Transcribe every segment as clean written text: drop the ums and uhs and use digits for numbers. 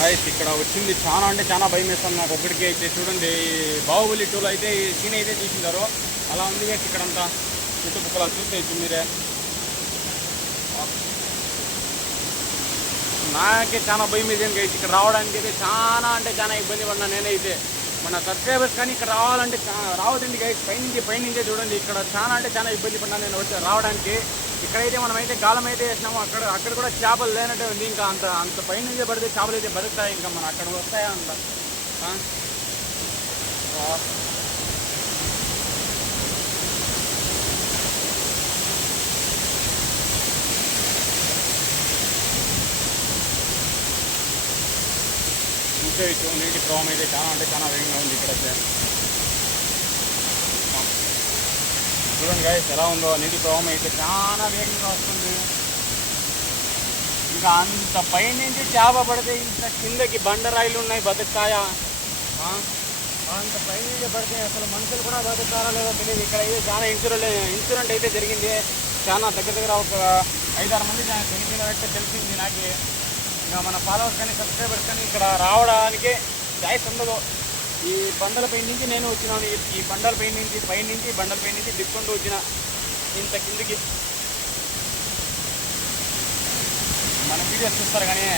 Guys ఇక్కడ వచ్చింది చాలా అంటే చాలా భయం వేస్తుంది నాకు ఒక్కడికి అయితే. చూడండి బాహుబలి 2లో అయితే ఈ సీన్ అయితే తీసిండారో అలా ఉంది గాయస్ ఇక్కడంతా. చుట్టుపక్కల చూసేయచ్చు మీరే. నాకే చాలా భయం వేసింది గైస్. ఇక్కడ రావడానికి అయితే చాలా అంటే చాలా ఇబ్బంది పడినా నేనైతే. మన సబ్స్క్రైబర్స్ కానీ ఇక్కడ రావాలంటే రావద్దండి గైస్. పైనుంచే చూడండి. ఇక్కడ చాలా అంటే చాలా ఇబ్బంది పడినా నేను వచ్చి రావడానికి. ఇక్కడైతే మనమైతే గాలం అయితే వేసినాము. అక్కడ కూడా చేపలు లేనట్టే ఉంది. ఇంకా అంత పైనుంచే పడితే చేపలు అయితే బతుకుతాయి. ఇంకా మన అక్కడ వస్తాయా అంత. చూసేయచ్చు నీటి ప్రవాహం అయితే చాలా అంటే చాలా వేగంగా ఉంది ఇక్కడైతే. చూడండి గాయస్ ఎలా ఉందో. నీటి ప్రవాహం అయితే చాలా వేగంగా వస్తుంది. ఇంకా అంత పైనుంచి చేప పడితే ఇంత కిందకి బండరాయిలు ఉన్నాయి, బతుకుతాయా? అంత పైనుంచి పడితే అసలు మనుషులు కూడా బతుకుతారా లేదో తెలియదు. ఇక్కడ అయితే చాలా ఇన్సూరెంట్ అయితే జరిగింది. చాలా దగ్గర ఒక 5-6 మంది చనిపోయినట్టే తెలిసింది నాకు. ఇంకా మన ఫాలోవర్స్ కానీ సబ్స్క్రైబర్స్ కానీ ఇక్కడ రావడానికి ఛాయిస్ ఉండదు. ఈ బండలపై నుంచి నేను వచ్చినాను. ఈ బండలపై నుంచి దిక్కుంటూ వచ్చిన ఇంత కిందికి. మన వీడియోస్ చూస్తారు కానీ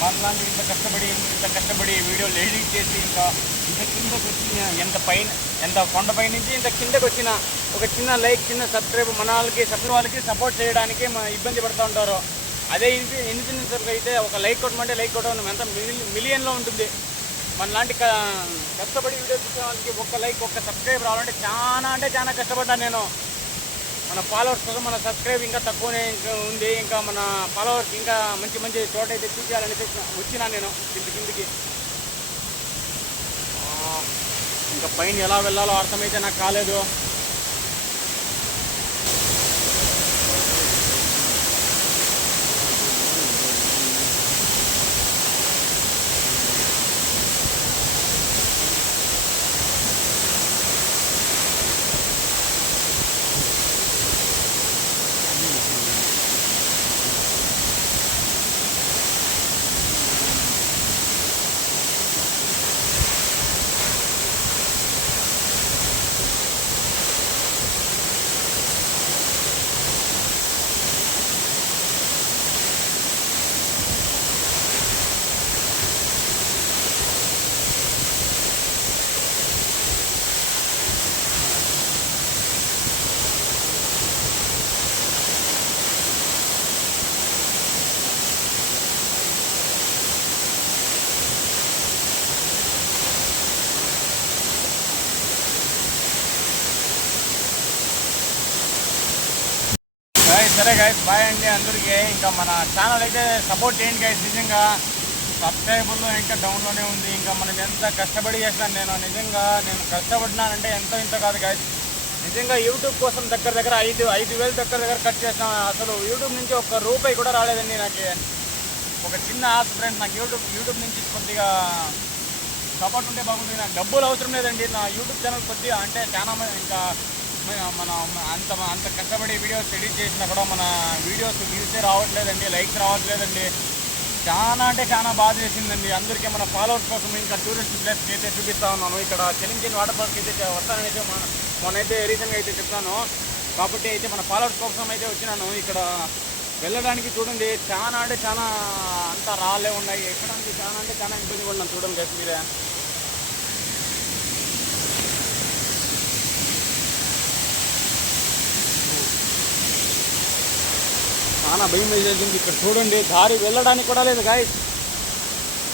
మనలాంటి ఇంత కష్టపడి వీడియోలు ఎడిట్ చేసి ఇంకా ఇంత కిందకి వచ్చి ఎంత కొండపై నుంచి ఇంత కిందకి వచ్చిన ఒక చిన్న లైక్ చిన్న సబ్స్క్రైబ్ మన వాళ్ళకి సపోర్ట్ చేయడానికి ఇబ్బంది పడుతూ ఉంటారు. అదే ఇన్ఫ్లుయెన్సర్కి అయితే ఒక లైక్ కొట్టమంటే లైక్ కొట్టడం ఎంత మిలియన్లో ఉంటుంది. మనలాంటి కష్టపడి వీడియో చూసే వాళ్ళకి ఒక్క లైక్ ఒక్క సబ్స్క్రైబ్ రావాలంటే చాలా అంటే చాలా కష్టపడ్డాను నేను. మన ఫాలోవర్స్ కోసం మన సబ్స్క్రైబ్ ఇంకా తక్కువనే ఉంది. ఇంకా మన ఫాలోవర్స్కి ఇంకా మంచి చోట అయితే చూపించాలని వచ్చినా నేను కిందికి. ఇంకా పైన ఎలా వెళ్ళాలో అర్థమైతే నాకు కాలేదు. సరే గైస్ బాయ్ అండి అందరికీ. ఇంకా మన ఛానల్ అయితే సపోర్ట్ చేయండి గైస్. నిజంగా సబ్స్క్రైబర్లో ఇంకా డౌన్లోనే ఉంది. ఇంకా మనం ఎంత కష్టపడి చేసినాను నేను కష్టపడినానంటే ఇంత కాదు గైస్. నిజంగా యూట్యూబ్ కోసం దగ్గర 5,000 దగ్గర ఖర్చు చేస్తాను. అసలు యూట్యూబ్ నుంచి ఒక్క రూపాయి కూడా రాలేదండి నాకు. ఒక చిన్న ఆశ ఫ్రెండ్ నాకు యూట్యూబ్ నుంచి కొద్దిగా సపోర్ట్ ఉంటే బాగుంటుంది. నాకు డబ్బులు అవసరం లేదండి. నా యూట్యూబ్ ఛానల్ కొద్దిగా అంటే చాలా ఇంకా మనం అంత కష్టపడి వీడియోస్ ఎడిట్ చేసినా కూడా మన వీడియోస్ వ్యూసే రావట్లేదండి, లైక్స్ రావట్లేదండి. చాలా అంటే చాలా బాధ చేసిందండి. అందరికీ మన ఫాలోవర్స్ కోసం ఇంకా టూరిస్ట్ ప్లేస్కి అయితే చూపిస్తూ ఉన్నాను. ఇక్కడ చెలించిన వాటర్ పార్క్ అయితే వస్తానైతే మొన్నైతే రీసెంట్గా అయితే చెప్తాను. కాబట్టి అయితే మన ఫాలోవర్స్ కోసం అయితే వచ్చినాను. ఇక్కడ వెళ్ళడానికి చూడండి చాలా అంటే చాలా అంతా రాళ్ళే ఉన్నాయి. ఎక్కడానికి చాలా అంటే చాలా ఇబ్బంది పడినాను. చూడండి మీరే. చాలా భయం వేసేసింది. ఇక్కడ చూడండి దారి వెళ్ళడానికి కూడా లేదు గాయస్.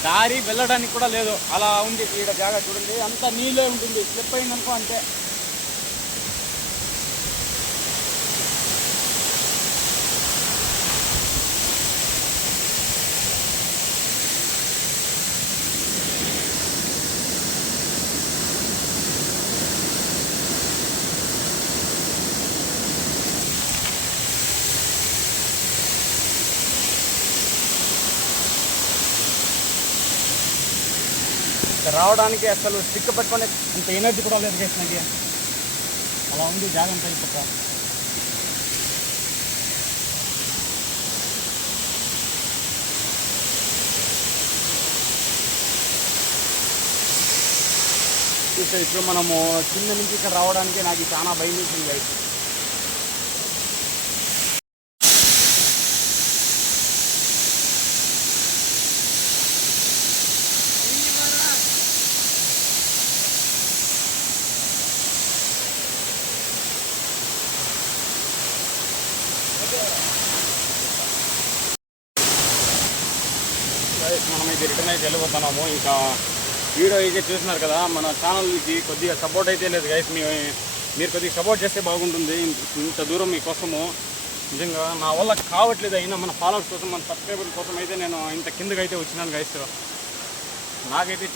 దారి వెళ్ళడానికి కూడా లేదు. అలా ఉంది ఇక్కడ జాగా. చూడండి అంతా నీళ్ళే ఉంటుంది. స్లిప్ అయిందనుకో అంతే. రావడానికి అసలు స్టిక్ పట్టుకునే అంత ఎనర్జీ కూడా లేదు గైస్ నాకు. అలా ఉంది జాగంతా ఈ పక్క. చూస్తే ఇప్పుడు మనము కింద నుంచి ఇక్కడ రావడానికి నాకు చాలా భయం వేసింది గైస్. మనమైతే రిటర్న్ అయితే వెళ్ళిపోతున్నాము. ఇంకా వీడియో అయితే చూస్తున్నారు కదా, మన ఛానల్కి కొద్దిగా సపోర్ట్ అయితే లేదు గైస్. మీరు కొద్దిగా సపోర్ట్ చేస్తే బాగుంటుంది. ఇంత దూరం మీకోసము నిజంగా నా వల్ల కావట్లేదు. అయినా మన ఫాలోవర్స్ కోసం, మన సబ్స్క్రైబర్ కోసం అయితే నేను ఇంత కిందకి అయితే వచ్చినాను గైస్. నాకైతే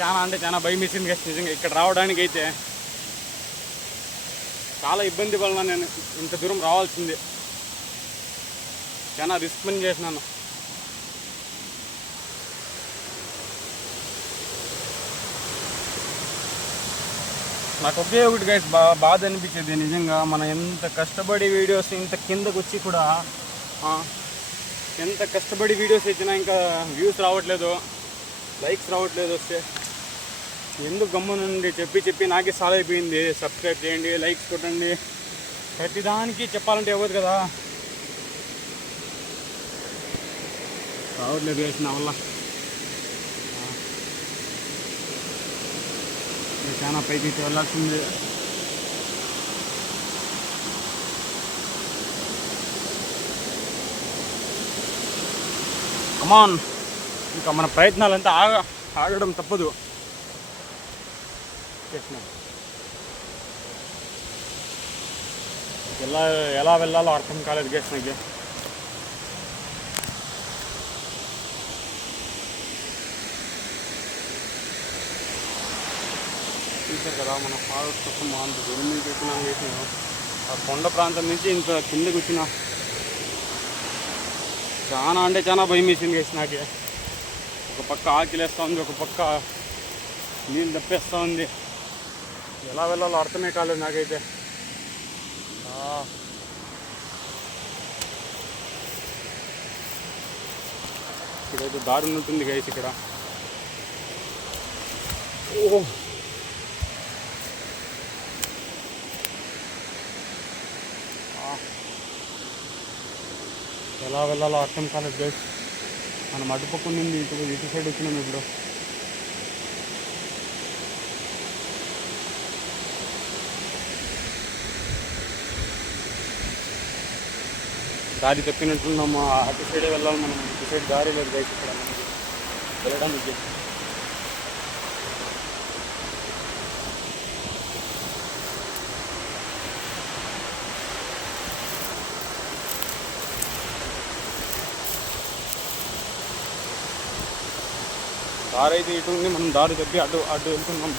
చాలా భయం వేసింది గైస్ నిజంగా. ఇక్కడ రావడానికి అయితే చాలా ఇబ్బంది వలన నేను ఇంత దూరం రావాల్సింది. చాలా రిస్క్ పని చేసినాను. నాకు ఒకే ఒకటి గైస్ బాధ అనిపించేది నిజంగా. మనం ఎంత కష్టపడి వీడియోస్ ఇంత కిందకు వచ్చి కూడా ఎంత కష్టపడి వీడియోస్ ఇచ్చినా ఇంకా వ్యూస్ రావట్లేదు, లైక్స్ రావట్లేదు. వస్తే ఎందుకు గమ్మునుండి చెప్పి నాకే సాల్ అయిపోయింది. సబ్స్క్రైబ్ చేయండి, లైక్స్ కొట్టండి, ప్రతిదానికి చెప్పాలంటే అవ్వదు కదా. రావట్లేదు గైస్ నా వల్ల. చాలా పైకి వెళ్ళాల్సింది. కమాన్, ఇంకా మన ప్రయత్నాలంతా ఆగడం తప్పదు. ఎలా వెళ్ళాలో అర్థం కాలేదు గేస్ నాకు. చూసారు కదా, మన ఫారెస్ట్ కోసం అంత దూరం నుంచి వచ్చినా వేసినాను. ఆ కొండ ప్రాంతం నుంచి ఇంత కిందకి వచ్చిన చాలా భయం వేసింది వేసి నాకే. ఒక పక్క ఆకిలేస్తూ ఉంది, ఒక పక్క నీళ్ళు తప్పేస్తూ ఉంది. ఎలా వెళ్ళాలో అర్థమే కాలేదు నాకైతే. ఇక్కడైతే దారి ఉంటుంది గైస్. ఇక్కడ ఎలా వెళ్ళాలో అర్థం కాలేదు గైస్. మనం అటుపక్క నుండి ఇటు సైడ్ వచ్చినాం. ఇప్పుడు దారి తప్పినట్టున్నాము. అటు సైడే వెళ్ళాలి మనం. ఇటు సైడ్ దారి లేదు గైస్ ఇక్కడ మనకి వెళ్ళడానికి. దారి అయితే ఇటు ఉంది, మనం దారి తప్పి అటు వెళ్తున్నాం.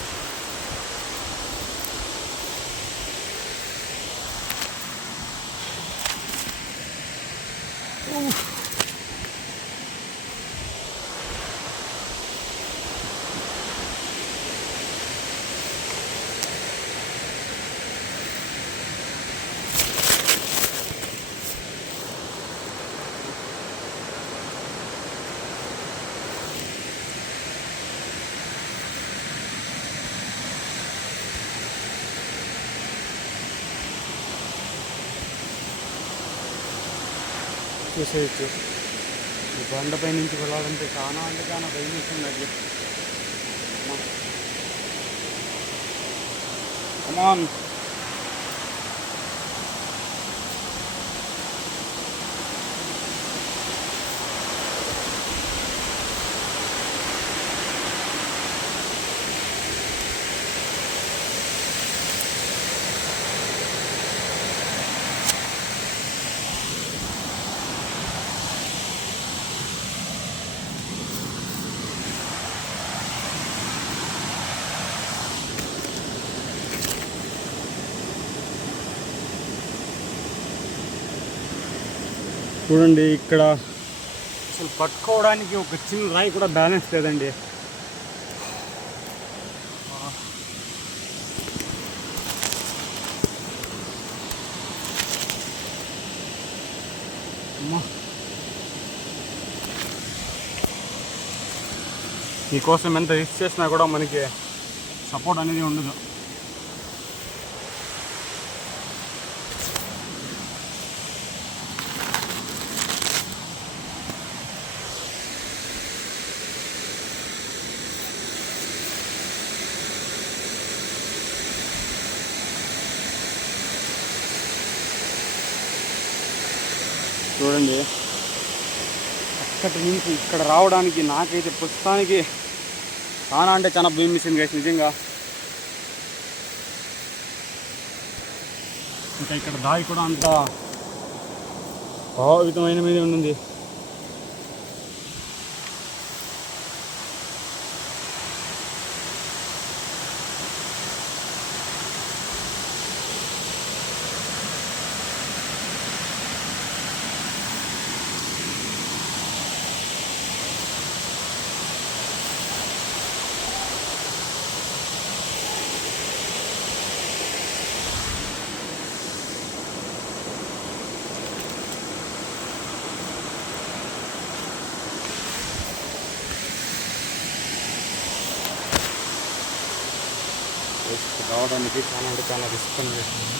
చూసేయచ్చు. ఈ బండపై నుంచి వెళ్ళాలంటే చాలా భయం వేస్తుంది అది. కమాన్, చూడండి ఇక్కడ అసలు పట్టుకోవడానికి ఒక చిన్న రాయి కూడా బ్యాలెన్స్ లేదండి. మీకోసం ఎంత రిస్క్ చేసినా కూడా మనకి సపోర్ట్ అనేది ఉండదు. చూడండి అక్కడి నుంచి ఇక్కడ రావడానికి నాకైతే ప్రస్తుతానికి చాలా అంటే చాలా భయం వేసింది గైస్ నిజంగా. ఇంకా ఇక్కడ దారి కూడా అంత ప్రభావితమైన మీద ఉంటుంది. రావడానికి చాలా అంటే చాలా రిస్క్ అనిపిస్తుంది.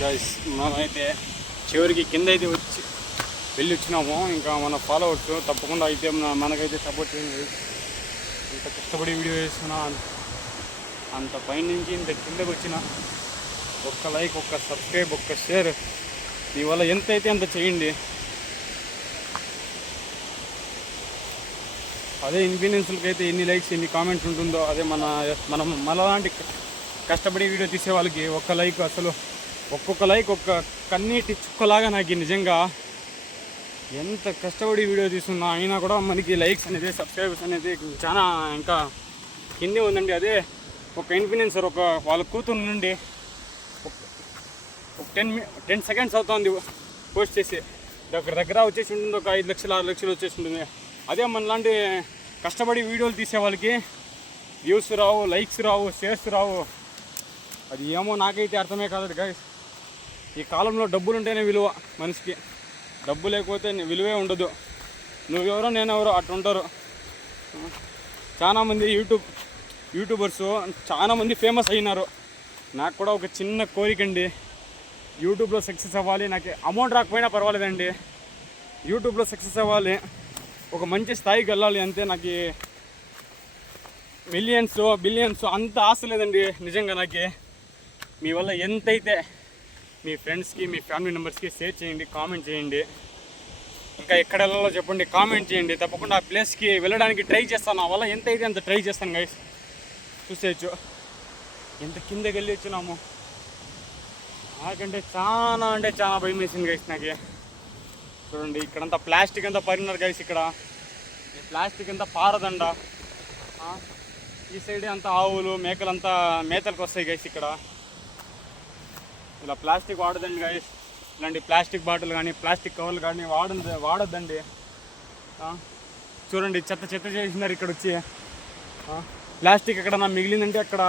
గైస్ మనమైతే చివరికి కింద అయితే వెళ్ళి వచ్చినాము. ఇంకా మన ఫాలోవర్స్ తప్పకుండా అయితే మనకైతే సపోర్ట్ చేయండి. ఇంత కష్టపడి వీడియో చేస్తున్నా, అంత పైనుంచి ఇంత కిందకి వచ్చిన ఒక్క లైక్, ఒక్క సబ్స్క్రైబ్, ఒక్క షేర్ మీ వల్ల ఎంత అయితే అంత చేయండి. అదే ఇన్ఫ్లుయెన్సర్లకి అయితే ఎన్ని లైక్స్ ఎన్ని కామెంట్స్ ఉంటుందో అదే మనం మనలాంటి కష్టపడి వీడియో తీసే వాళ్ళకి ఒక్క లైక్, అసలు ఒక్కొక్క లైక్ ఒక్క కన్నీటి చుక్కలాగా నాకు నిజంగా ఎంత కష్టపడి వీడియో తీసుకున్నా అయినా కూడా మనకి లైక్స్ అనేది సబ్స్క్రైబర్స్ అనేది చాలా ఇంకా కిందే ఉందండి. అదే ఒక ఇన్ఫ్లుయెన్సర్ ఒక వాళ్ళ కూతురు నుండి ఒక 10 సెకండ్స్ అవుతుంది పోస్ట్ చేసి దగ్గర వచ్చేసి ఉంటుంది, ఒక 5 లక్షలు 6 లక్షలు వచ్చేసి ఉంటుంది. అదే మనలాంటి కష్టపడి వీడియోలు తీసే వాళ్ళకి వ్యూస్ రావు, లైక్స్ రావు, షేర్స్ రావు. అది ఏమో నాకైతే అర్థమే కాదు గైస్. ఈ కాలంలో డబ్బులు ఉంటేనే విలువ మనిషికి, డబ్బు లేకపోతే విలువే ఉండదు. నువ్వెవరో నేనెవరో అట్లుంటారు. చాలామంది యూట్యూబర్స్ చాలామంది ఫేమస్ అయినారు. నాకు కూడా ఒక చిన్న కోరిక అండి, యూట్యూబ్లో సక్సెస్ అవ్వాలి. నాకు అమౌంట్ రాకపోయినా పర్వాలేదండి, యూట్యూబ్లో సక్సెస్ అవ్వాలి, ఒక మంచి స్థాయికి వెళ్ళాలి అంతే. నాకు మిలియన్స్ బిలియన్స్ అంత ఆశ లేదండి నిజంగా. నాకు మీ వల్ల ఎంతైతే మీ ఫ్రెండ్స్కి మీ ఫ్యామిలీ మెంబర్స్కి షేర్ చేయండి, కామెంట్ చేయండి. ఇంకా ఎక్కడ వెళ్ళాలో చెప్పండి, కామెంట్ చేయండి. తప్పకుండా ఆ ప్లేస్కి వెళ్ళడానికి ట్రై చేస్తాను. నా వల్ల ఎంతైతే అంత ట్రై చేస్తాను గైస్. చూసేయచ్చు ఎంత కిందకి వెళ్ళి వచ్చినాము. నాకంటే చాలా భయం వేసింది గైస్ నాకు. చూడండి ఇక్కడంతా ప్లాస్టిక్ అంతా పరిన్నారు గైస్. ఇక్కడ ఈ ప్లాస్టిక్ అంతా పారదండ. ఈ సైడ్ అంతా ఆవులు మేకలంతా మేతలకు వస్తాయి గైస్. ఇక్కడ ఇలా ప్లాస్టిక్ వాడదండి గైస్. ఇలాంటి ప్లాస్టిక్ బాటిల్ కానీ ప్లాస్టిక్ కవర్లు కానీ వాడొద్దండి. చూడండి చెత్త చెత్త చేసినారు ఇక్కడ వచ్చి. ప్లాస్టిక్ ఎక్కడన్నా మిగిలిందంటే అక్కడ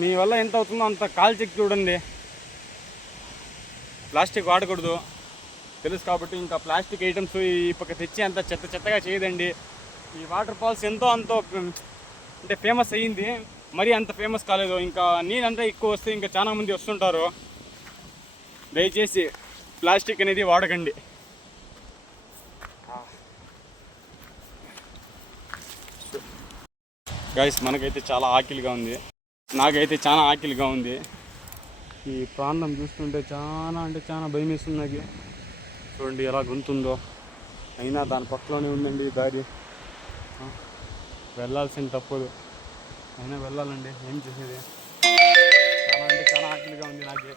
మీ వల్ల ఎంత అవుతుందో అంత కాల్చెక్కి చూడండి. ప్లాస్టిక్ వాడకూడదు తెలుసు కాబట్టి ఇంకా ప్లాస్టిక్ ఐటమ్స్ ఈ పక్క తెచ్చి అంత చెత్త చెత్తగా చేయదండి. ఈ వాటర్ ఫాల్స్ ఎంతో అంతో అంటే ఫేమస్ అయ్యింది, మరీ అంత ఫేమస్ కాలేదు. ఇంకా నీళ్ళంతా ఎక్కువ వస్తే ఇంకా చాలా మంది వస్తుంటారు. దయచేసి ప్లాస్టిక్ అనేది వాడకండి. గైస్ మనకైతే చాలా ఆకలిగా ఉంది, నాకైతే చాలా ఆకలిగా ఉంది. ఈ ప్రాంతం చూస్తుంటే చాలా అంటే చాలా భయం వేస్తుంది నాకు. చూడండి ఎలా గొంతుందో, అయినా దాని పక్కలోనే ఉందండి దారి. వెళ్ళాల్సింది తప్పదు, అయినా వెళ్ళాలండి, ఏం చేసేది. చాలా అంటే చాలా ఆకలిగా ఉంది నాకే.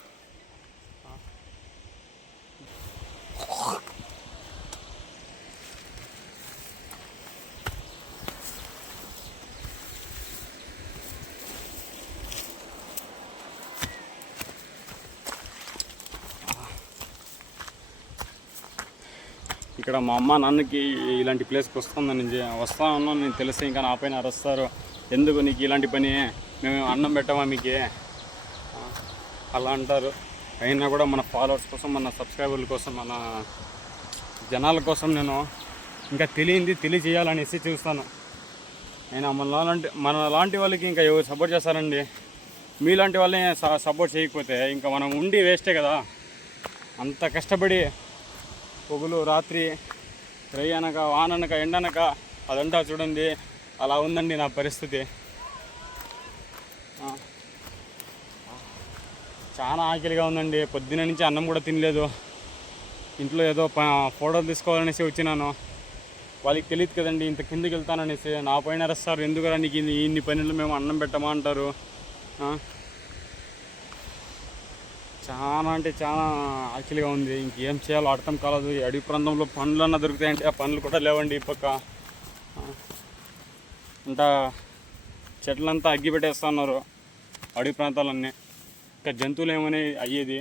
ఇక్కడ మా అమ్మ నాన్నకి ఇలాంటి ప్లేస్కి వస్తానన్నా నేను తెలిస్తే ఇంకా నా పైన అరుస్తారు. ఎందుకు నీకు ఇలాంటి పని, మేము అన్నం పెట్టామా మీకు అలా అంటారు. అయినా కూడా మన ఫాలోవర్స్ కోసం, మన సబ్స్క్రైబర్ల కోసం, మన జనాల కోసం నేను ఇంకా తెలియజేయాలనేసి చూస్తాను. అయినా మన లాంటి వాళ్ళకి ఇంకా ఎవరు సపోర్ట్ చేస్తారండి? మీలాంటి వాళ్ళని సపోర్ట్ చేయకపోతే ఇంకా మనం ఉండి వేస్టే కదా. అంత కష్టపడి పొగులు రాత్రి రై అనక వాననక ఎండనక అదంతా చూడండి, అలా ఉందండి నా పరిస్థితి. చాలా ఆకలిగా ఉందండి. పొద్దున నుంచి అన్నం కూడా తినలేదు. ఇంట్లో ఏదో ఫోటోలు తీసుకోవాలనేసి వచ్చినాను. వాళ్ళకి తెలియదు కదండి ఇంత కిందకి వెళ్తాననేసి. నా పైన అరుస్తారు, ఎందుకరా నీకు ఇన్ని పనులు మేము అన్నం పెట్టమా అంటారు. చాలా అంటే చాలా ఆకలిగా ఉంది. ఇంకేం చేయాలో అర్థం కాలేదు. ఈ అడవి ప్రాంతంలో పండ్లన్నా దొరుకుతాయంటే ఆ పండ్లు కూడా లేవండి. ఈ పక్క అంతా చెట్లంతా అగ్గి పెట్టేస్తున్నారు అడవి ప్రాంతాలన్నీ. ఇంకా జంతువులు ఏమని అయ్యేది.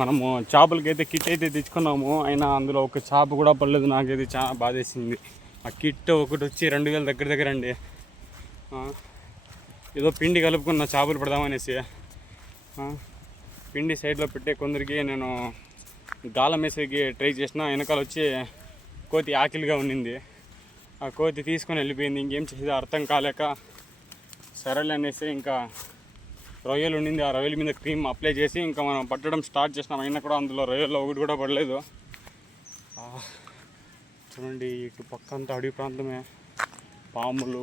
మనము చేపలకైతే కిట్ అయితే తెచ్చుకున్నాము, అయినా అందులో ఒక చేప కూడా పడలేదు. నాకైతే చాలా బాధేసింది. ఆ కిట్ ఒకటి వచ్చి 2000 దగ్గర అండి. ఏదో పిండి కలుపుకున్న చేపలు పడదామనేసి పిండి సైడ్లో పెట్టే కొందరికి నేను గాలం వేసేకి ట్రై చేసిన. వెనకాల వచ్చి కోతి ఆకలిగా ఉండింది. ఆ కోతి తీసుకొని వెళ్ళిపోయింది. ఇంకేం చేసేది అర్థం కాలేక సరేలే అనేసి ఇంకా రొయ్యలు ఉండింది. ఆ రొయ్యల మీద క్రీమ్ అప్లై చేసి ఇంకా మనం పట్టడం స్టార్ట్ చేసినాం. అయినా కూడా అందులో రొయ్యల్లో ఒకటి కూడా పడలేదు. చూడండి ఇటు పక్క అంతా అడవి ప్రాంతమే, పాములు.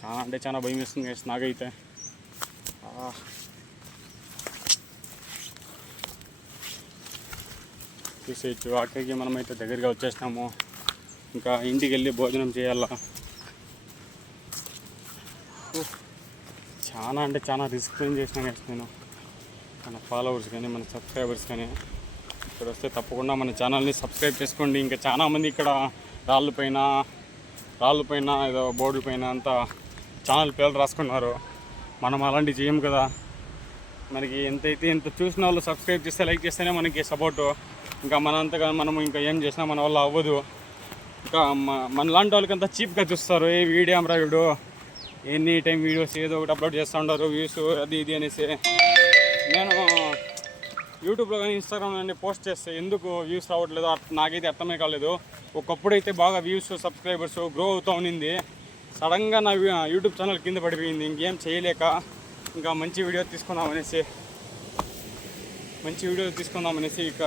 చాలా అంటే చాలా భయం వేస్తుంది గైస్ నాకైతే. చూసేయచ్చు. అక్కడికి మనమైతే దగ్గరగా వచ్చేసినాము. ఇంకా ఇంటికి వెళ్ళి భోజనం చేయాలా. చాలా అంటే చాలా రిస్క్ చేసిన గైస్ నేను. మన ఫాలోవర్స్ కానీ మన సబ్స్క్రైబర్స్ కానీ ఇక్కడ వస్తే తప్పకుండా మన ఛానల్ని సబ్స్క్రైబ్ చేసుకోండి. ఇంకా చాలామంది ఇక్కడ రాళ్ళపైన ఏదో బోర్డుల పైన అంతా ఛానల్ పేర్లు రాసుకున్నారు. మనం అలాంటివి చేయం కదా. మనకి ఎంత చూసిన వాళ్ళు సబ్స్క్రైబ్ చేస్తే, లైక్ చేస్తేనే మనకి సపోర్టు. ఇంకా మనంతగా మనం ఇంకా ఏం చేసినా మన వల్ల అవ్వదు. ఇంకా మన లాంటి వాళ్ళకంతా చీప్గా చూస్తారు. ఏ వీడియో అమరా వీడు ఎనీ టైం వీడియోస్ ఏదో ఒకటి అప్లోడ్ చేస్తూ ఉంటారు, వ్యూస్ అది ఇది అనేసి. నేను యూట్యూబ్లో కానీ ఇన్స్టాగ్రామ్లో కానీ పోస్ట్ చేస్తే ఎందుకు వ్యూస్ రావట్లేదు నాకైతే అర్థమే కాలేదు. ఒకప్పుడు అయితే బాగా వ్యూస్ సబ్స్క్రైబర్స్ గ్రో అవుతూ ఉన్నింది. సడన్గా నా యూట్యూబ్ ఛానల్ కింద పడిపోయింది. ఇంకేం చేయలేక ఇంకా మంచి వీడియో తీసుకుందామనేసి ఇక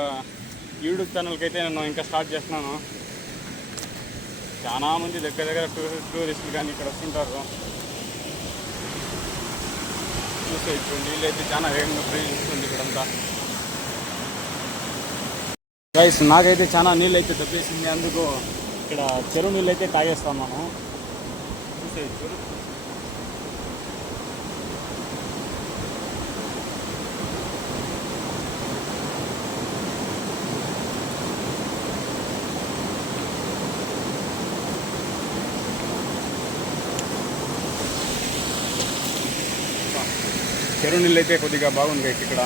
యూట్యూబ్ ఛానల్కి అయితే నేను ఇంకా స్టార్ట్ చేస్తున్నాను. చాలామంది దగ్గర టూరిస్టులు కానీ ఇక్కడ వస్తుంటారు. చూసేయచ్చు. నీళ్ళు అయితే చాలా వేగంగా ప్రయోగిస్తుంది ఇక్కడంతా. గైస్ నాకైతే చాలా నీళ్ళు అయితే దప్పేసింది. అందుకు ఇక్కడ చెరువు నీళ్ళు అయితే తాగేస్తాం మనం. చూసేయచ్చు. చెరువు నీళ్ళు అయితే కొద్దిగా బాగుంది గైస్ ఇక్కడ.